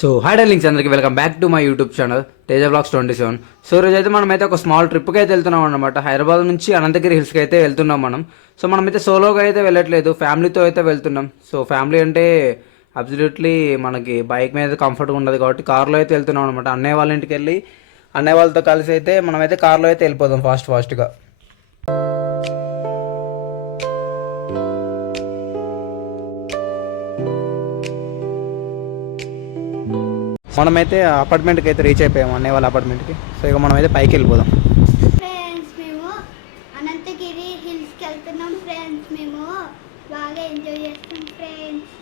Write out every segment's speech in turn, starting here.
So hi darlings, అందరికీ welcome back to my YouTube channel Teja blogs 27. So ఈరోజు అయితే మనమైతే ఒక స్మాల్ ట్రిప్కి అయితే వెళ్తున్నాం అనమాట. హైదరాబాద్ నుంచి అనంతగిరి హిల్స్కి అయితే వెళ్తున్నాం మనం. సో మనమైతే సోలోగా అయితే వెళ్ళట్లేదు, ఫ్యామిలీతో అయితే వెళ్తున్నాం. సో ఫ్యామిలీ అంటే అబ్సల్యూట్లీ మనకి బైక్ మీద కంఫర్ట్గా ఉండదు కాబట్టి కార్లో అయితే వెళ్తున్నాం అనమాట. అన్నయ్య వాళ్ళ ఇంటికి వెళ్ళి అన్నయ్య వాళ్ళతో కలిసి అయితే మనమైతే కార్లో అయితే వెళ్ళిపోదాం ఫాస్ట్గా. మనమైతే అపార్ట్మెంట్కి అయితే రీచ్ అయిపోయాము, అన్నయ్య వాళ్ళ అపార్ట్మెంట్కి. సో ఇక మనమైతే పైకి వెళ్ళిపోదాం. ఫ్రెండ్స్, మేము అనంతగిరి హిల్స్కి వెళ్తున్నాం ఫ్రెండ్స్. మేము బాగా ఎంజాయ్ చేస్తాం ఫ్రెండ్స్.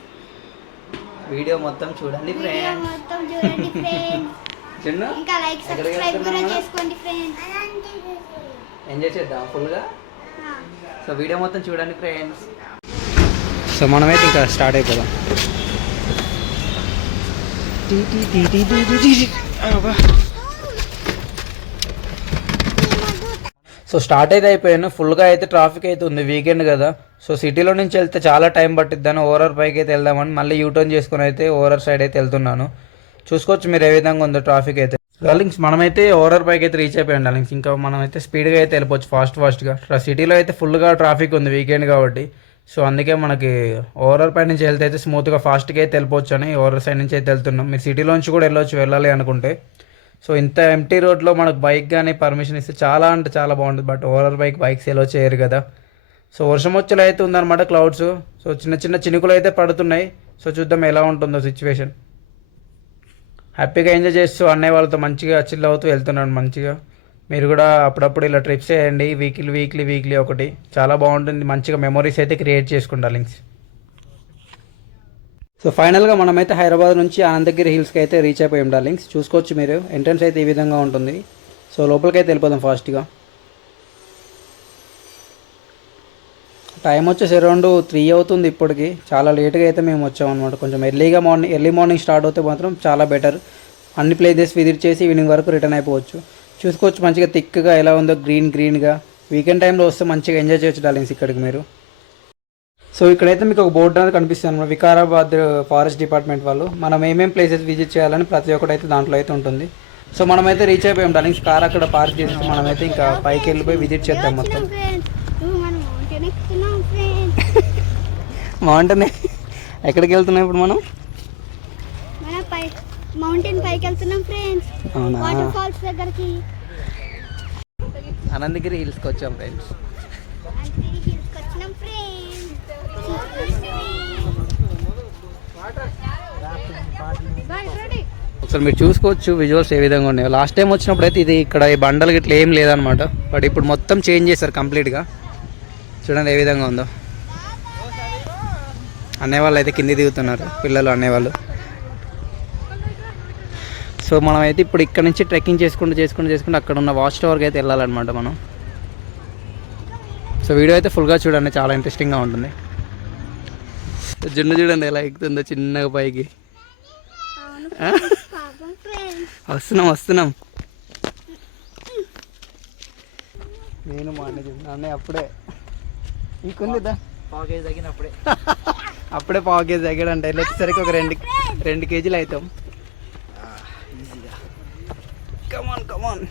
వీడియో మొత్తం చూడండి ఫ్రెండ్స్. చిన్న ఇంకా లైక్ సబ్స్క్రైబ్ కూడా చేసుకోండి ఫ్రెండ్స్. ఎంజాయ్ చేద్దాం ఫుల్గా. సో వీడియో మొత్తం చూడండి ఫ్రెండ్స్. సో మనమైతే ఇంకా స్టార్ట్ అయిపోదాం. సో స్టార్ట్ అయితే అయిపోయాను. ఫుల్గా అయితే ట్రాఫిక్ అయితే ఉంది, వీకెండ్ కదా. సో సిటీలో నుంచి వెళ్తే చాలా టైం పట్టిద్దాను. ఓవర్ పైకి అయితే వెళ్దామని మళ్ళీ యూటర్న్ చేసుకుని అయితే ఓవర్ సైడ్ అయితే వెళ్తున్నాను. చూసుకోవచ్చు మీరు ఏ విధంగా ఉందో ట్రాఫిక్ అయితే. డార్లింగ్స్ మనమైతే ఓవర్ పైకి అయితే రీచ్ అయిపోయాం డార్లింగ్స్. ఇంకా మనమైతే స్పీడ్గా అయితే వెళ్ళిపోవచ్చు ఫాస్ట్గా. సిటీలో అయితే ఫుల్గా ట్రాఫిక్ ఉంది వీకెండ్ కాబట్టి. సో అందుకే మనకి ఓవర్ పై నుంచి వెళ్తే అయితే స్మూత్గా ఫాస్ట్గా అయితే వెళ్ళిపోవచ్చు అని ఓవర్ సైడ్ నుంచి అయితే వెళ్తున్నాం. మీరు సిటీలోంచి కూడా వెళ్ళాలి అనుకుంటే. సో ఇంత ఎంటీ రోడ్లో మనకు బైక్ కానీ పర్మిషన్ ఇస్తే చాలా అంటే చాలా బాగుంటుంది. బట్ ఓవర్ బైక్స్ ఎలా చేయరు కదా. సో వర్షం వచ్చేలా అయితే ఉందన్నమాట క్లౌడ్స్. సో చిన్న చినుకులు అయితే పడుతున్నాయి. సో చూద్దాం ఎలా ఉంటుందో సిచ్యువేషన్. హ్యాపీగా ఎంజాయ్ చేస్తూ అన్నయ్య వాళ్ళతో మంచిగా చిల్ అవుతూ వెళ్తున్నాను మంచిగా. మీరు కూడా అప్పుడప్పుడు ఇలా ట్రిప్స్ చేయండి, వీక్లీ ఒకటి. చాలా బాగుంటుంది, మంచిగా మెమరీస్ అయితే క్రియేట్ చేసుకుంటా లింక్స్. సో ఫైనల్గా మనమైతే హైదరాబాద్ నుంచి అనంతగిరి హిల్స్కి అయితే రీచ్ అయిపోయాం డార్లింగ్స్. చూసుకోవచ్చు మీరు, ఎంట్రన్స్ అయితే ఈ విధంగా ఉంటుంది. సో లోపలికి అయితే వెళ్ళిపోదాం ఫాస్ట్గా. టైం వచ్చేసి అరౌండ్ 3 అవుతుంది ఇప్పటికి. చాలా లేట్గా అయితే మేము వచ్చామన్నమాట. కొంచెం ఎర్లీ మార్నింగ్ స్టార్ట్ అవుతే మాత్రం చాలా బెటర్. అన్ని ప్లేసెస్ విజిట్ చేసి ఈవినింగ్ వరకు రిటర్న్ అయిపోవచ్చు. చూసుకోవచ్చు మంచిగా థిక్గా ఎలా ఉందో గ్రీన్గా. వీకెండ్ టైంలో వస్తే మంచిగా ఎంజాయ్ చేయొచ్చు డార్లింగ్స్ ఇక్కడికి మీరు. సో ఇక్కడైతే మీకు ఒక బోర్డు అనేది కనిపిస్తుంది అన్నమాట. వికారాబాద్ ఫారెస్ట్ డిపార్ట్మెంట్ వాళ్ళు మనం ఏమేమి ప్లేసెస్ విజిట్ చేయాలని ప్రతి ఒక్కటి అయితే దాంట్లో అయితే ఉంటుంది. సో మనమైతే రీచ్ అయిపోయాం డార్లింగ్స్. కార్ అక్కడ పార్క్ చేసి మనమైతే ఇంకా పైకి వెళ్ళిపోయి విజిట్ చేద్దాం మొత్తం. మౌంటైన్ ఎక్కడికి వెళ్తున్నాం ఇప్పుడు మనం? మౌంటైన్ పైకి వెళ్తున్నాం ఫ్రెండ్స్. అవునా, వాటర్ ఫాల్స్ దగ్గరికి. అనంతగిరి హిల్స్కి వచ్చాం ఫ్రెండ్స్. ఒకసారి మీరు చూసుకోవచ్చు విజువల్స్ ఏ విధంగా ఉన్నాయో. లాస్ట్ టైం వచ్చినప్పుడు అయితే ఇది ఇక్కడ ఈ బండలు గిట్ల ఏం లేదనమాట. బట్ ఇప్పుడు మొత్తం చేంజ్ చేశారు కంప్లీట్గా. చూడండి ఏ విధంగా ఉందో. అనేవాళ్ళు అయితే కింది దిగుతున్నారు, పిల్లలు అనేవాళ్ళు. సో మనం అయితే ఇప్పుడు ఇక్కడ నుంచి ట్రెక్కింగ్ చేసుకుంటూ అక్కడ ఉన్న వాచ్ టవర్కి అయితే వెళ్ళాలన్నమాట మనం. సో వీడియో అయితే ఫుల్గా చూడండి, చాలా ఇంట్రెస్టింగ్గా ఉంటుంది. జున్ను చూడండి ఎలా ఎక్కుతుందో చిన్నగా పైకి. వస్తున్నాం. నేను మా అన్నయ్య అప్పుడే ఇంకొందిదా పావు కేజీ తగ్గినప్పుడే అప్పుడే పావు కేజీ తగ్గాడంటే వచ్చేసరికి ఒక 2 కేజీలు అవుతాం. కమాన్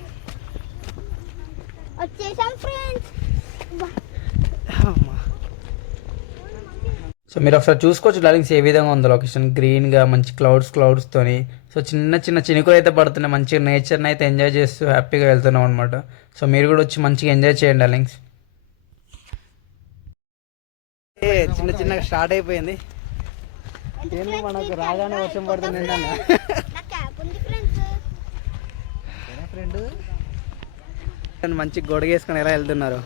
వచ్చేసాం ఫ్రెండ్స్. సో మీరు ఒకసారి చూసుకోవచ్చు డార్లింగ్స్ ఏ విధంగా ఉందో లొకేషన్. గ్రీన్గా మంచి క్లౌడ్స్తోని. సో చిన్న చినుకులు అయితే పడుతున్నాయి. మంచిగా నేచర్ని అయితే ఎంజాయ్ చేస్తూ హ్యాపీగా వెళ్తున్నాం అనమాట. సో మీరు కూడా వచ్చి మంచిగా ఎంజాయ్ చేయండి డార్లింగ్స్. చిన్నగా స్టార్ట్ అయిపోయింది. ఏంటి మనకు రాగానే వర్షం పడుతుంది ఏంటన్నా ఫ్రెండ్. మంచి గొడుగేసుకొని ఎలా వెళ్తున్నారు.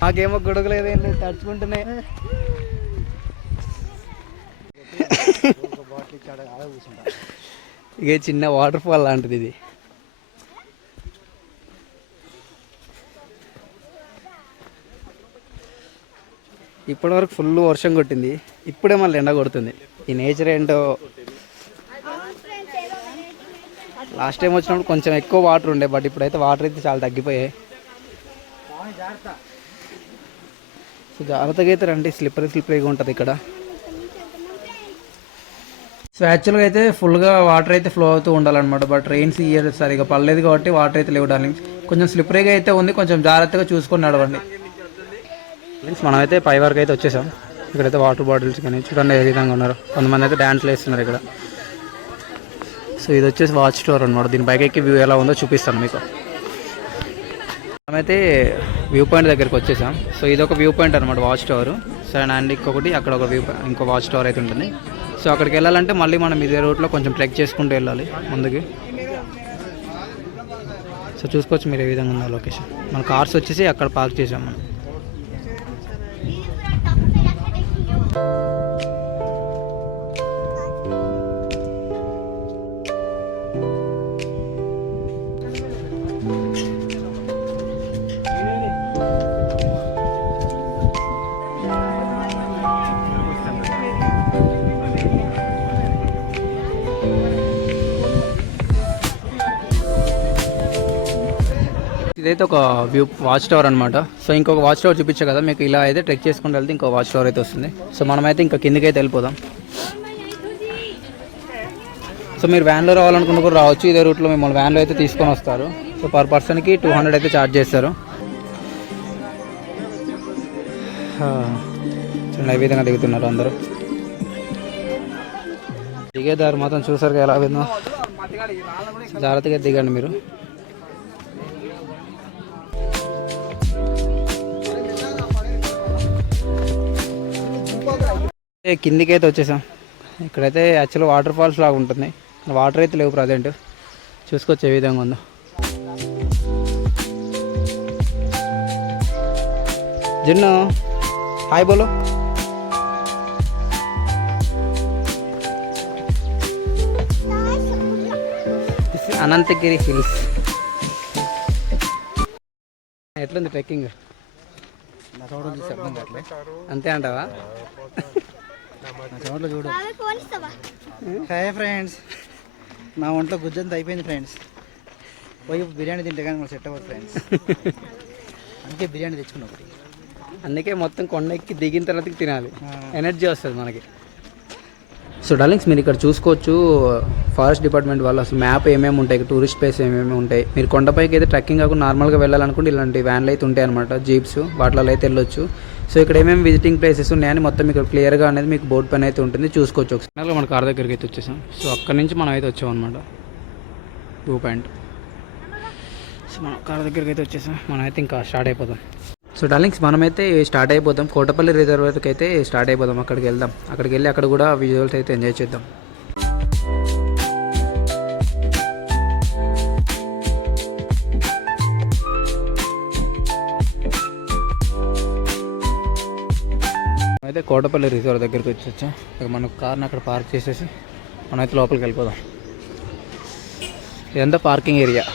మాకేమో గొడుగు లేదేం లేదు, తడుచుకుంటున్నాయి. ఇక చిన్న వాటర్ ఫాల్ లాంటిది ఇది. ఇప్పటివరకు ఫుల్ వర్షం కొట్టింది, ఇప్పుడే మళ్ళీ ఎండ కొడుతుంది. ఈ నేచర్ ఏంటో. లాస్ట్ టైం వచ్చినప్పుడు కొంచెం ఎక్కువ వాటర్ ఉండే, బట్ ఇప్పుడైతే వాటర్ అయితే చాలా తగ్గిపోయాయి. సో జాగ్రత్తగా అయితే రండి, స్లిప్పరీగా ఉంటుంది ఇక్కడ. సో యాక్చువల్గా అయితే ఫుల్గా వాటర్ అయితే ఫ్లో అవుతూ ఉండాలన్నమాట. బట్ రెయిన్స్ ఇయర్ సరిగా పడలేదు కాబట్టి వాటర్ అయితే లేవు డార్లింగ్స్. కొంచెం స్లిప్పరీగా అయితే ఉంది, కొంచెం జాగ్రత్తగా చూసుకొని నడవండి. మనమైతే పై వరకు అయితే వచ్చేసాం. ఇక్కడైతే వాటర్ బాటిల్స్ కానీ చూడండి ఏ విధంగా ఉన్నారు. కొంతమంది అయితే డ్యాన్స్లు వేస్తున్నారు ఇక్కడ. సో ఇది వచ్చేసి వాచ్ టవర్ అనమాట. దీని పైకి ఎక్కి వ్యూ ఎలా ఉందో చూపిస్తాను మీకు. మనమైతే వ్యూ పాయింట్ దగ్గరికి వచ్చేసాం. సో ఇది ఒక వ్యూ పాయింట్ అనమాట, వాచ్ టవర్. సో అండ్ ఇంకొకటి అక్కడ ఒక ఇంకో వాచ్ టవర్ అయితే ఉంటుంది. సో అక్కడికి వెళ్ళాలంటే మళ్ళీ మనం ఇదే రూట్లో కొంచెం ట్రెక్ చేసుకుంటూ వెళ్ళాలి ముందుకి. సో చూసుకోవచ్చు మీరు ఏ విధంగా ఉందో లొకేషన్. మన కార్స్ వచ్చేసి అక్కడ పార్క్ చేసాం మనం. ఇదైతే ఒక వ్యూ వాచ్ టవర్ అనమాట. సో ఇంకొక వాచ్ టవర్ చూపించా కదా మీకు. ఇలా అయితే ట్రెక్ చేసుకుంటూ వెళ్తే ఇంకో వాచ్ టవర్ అయితే వస్తుంది. సో మనమైతే ఇంకా కిందకి అయితే వెళ్ళిపోదాం. సో మీరు వ్యాన్లో రావాలనుకున్న కూడా రావచ్చు. ఇదే రూట్లో మిమ్మల్ని వ్యాన్లో అయితే తీసుకొని వస్తారు. సో పర్ పర్సన్కి 200 అయితే ఛార్జ్ చేస్తారు. చూడండి ఏ విధంగా దిగుతున్నారు అందరూ. దిగేదారు మాత్రం చూసారు ఎలా విందో. జాగ్రత్తగా దిగండి మీరు. కిందికి అయితే వచ్చేసాం. ఇక్కడైతే యాక్చువల్గా వాటర్ ఫాల్స్ లాగా ఉంటుంది. వాటర్ అయితే లేవు ప్రజెంట్. చూసుకోవచ్చు ఏ విధంగా ఉందో. జిన్ను హాయ్ బోలో. అనంతగిరి హిల్స్. ఎట్లుంది ట్రెక్కింగ్? అంతే అంటావా? చూడు. హాయ్ ఫ్రెండ్స్, నా ఒంట్లో గుజ్జంతా అయిపోయింది ఫ్రెండ్స్. పోయి బిర్యానీ తింటే కానీ సెట్ అవ్వదు ఫ్రెండ్స్. అందుకే బిర్యానీ తెచ్చుకున్నాం. అందుకే మొత్తం కొండ ఎక్కి దిగిన తర్వాత తినాలి, ఎనర్జీ వస్తుంది మనకి. సో డార్లింగ్స్ మీరు ఇక్కడ చూసుకోవచ్చు ఫారెస్ట్ డిపార్ట్మెంట్ వాళ్ళు అసలు మ్యాప్ ఏమేమి ఉంటాయి, టూరిస్ట్ ప్లేస్ ఏమేమి ఉంటాయి. మీరు కొండపైకి అయితే ట్రెక్కింగ్ కాకుండా నార్మల్గా వెళ్ళాలనుకుంటే ఇలాంటి వ్యాన్లు అయితే ఉంటాయి అనమాట, జీప్స్, వాటిలో అయితే వెళ్ళొచ్చు. సో ఇక్కడ ఏమేమి విజిటింగ్ ప్లేసెస్ ఉన్నాయని మొత్తం ఇక్కడ క్లియర్గా అనేది మీకు బోర్డు పైన అయితే ఉంటుంది, చూసుకోవచ్చు. ఒకసారి మన కార్ దగ్గరికి అయితే వచ్చేసాం. సో అక్కడి నుంచి మనం అయితే వచ్చాం అనమాట వ్యూ పాయింట్. సో మన కార్ దగ్గరికి అయితే వచ్చేసాం. మనం అయితే ఇంకా స్టార్ట్ అయిపోతాం. సో డార్లింగ్స్ మనమైతే స్టార్ట్ అయిపోతాం. కోటపల్లి రిజర్వర్కి అయితే స్టార్ట్ అయిపోదాం. అక్కడికి వెళ్దాం. అక్కడికి వెళ్ళి అక్కడ కూడా విజువల్స్ అయితే ఎంజాయ్ చేద్దాం. అయితే కోటపల్లి రిజర్వ్ దగ్గరికి వచ్చా. మన కార్ని అక్కడ పార్క్ చేసేసి మనమైతే లోపలికి వెళ్ళిపోదాం. ఇదంతా పార్కింగ్ ఏరియా.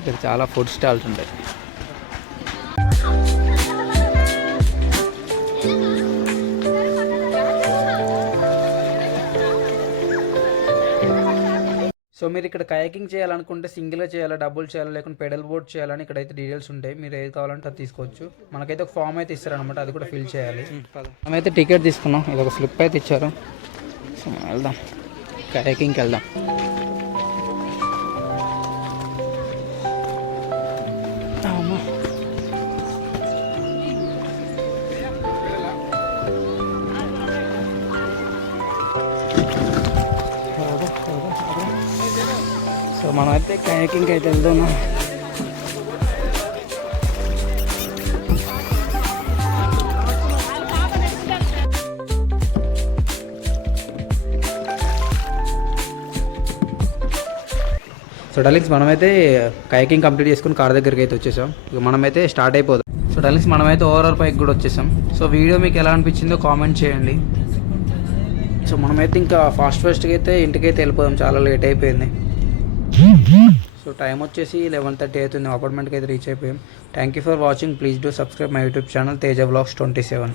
ఇక్కడ చాలా ఫుడ్ స్టాల్స్ ఉంటాయి. సో మీరు ఇక్కడ కయాకింగ్ చేయాలనుకుంటే సింగిల్గా చేయాలా, డబుల్ చేయాలా, లేకుంటే పెడల్ బోట్ చేయాలని ఇక్కడైతే డీటెయిల్స్ ఉంటాయి. మీరు ఏది కావాలంటే అది తీసుకోవచ్చు. మనకైతే ఒక ఫామ్ అయితే ఇస్తారనమాట, అది కూడా ఫిల్ చేయాలి. మనమైతే టికెట్ తీసుకున్నాం. ఇది ఒక స్లిప్ అయితే ఇచ్చారు. సో మనం వెళ్దాం, కయాకింగ్కి వెళ్దాం. సో మనమైతే కయాకింగ్కి అయితే వెళ్తున్నాం. సో డార్లింగ్స్ మనమైతే కయాకింగ్ కంప్లీట్ చేసుకుని కార్ దగ్గరికి అయితే వచ్చేసాం. ఇక మనమైతే స్టార్ట్ అయిపోదాం. సో డార్లింగ్స్ మనమైతే ఓవరాల్ పైకి కూడా వచ్చేసాం. సో వీడియో మీకు ఎలా అనిపించిందో కామెంట్ చేయండి. సో మనమైతే ఇంకా ఫాస్ట్గా అయితే ఇంటికైతే వెళ్ళిపోదాం, చాలా లేట్ అయిపోయింది. సో టైం వచ్చేసి 11:30 అవుతుంది. అపార్ట్మెంట్కి అయితే రీచ్ అయిపోయాం. Thank you for watching. Please do subscribe my YouTube channel Teja vlogs 27.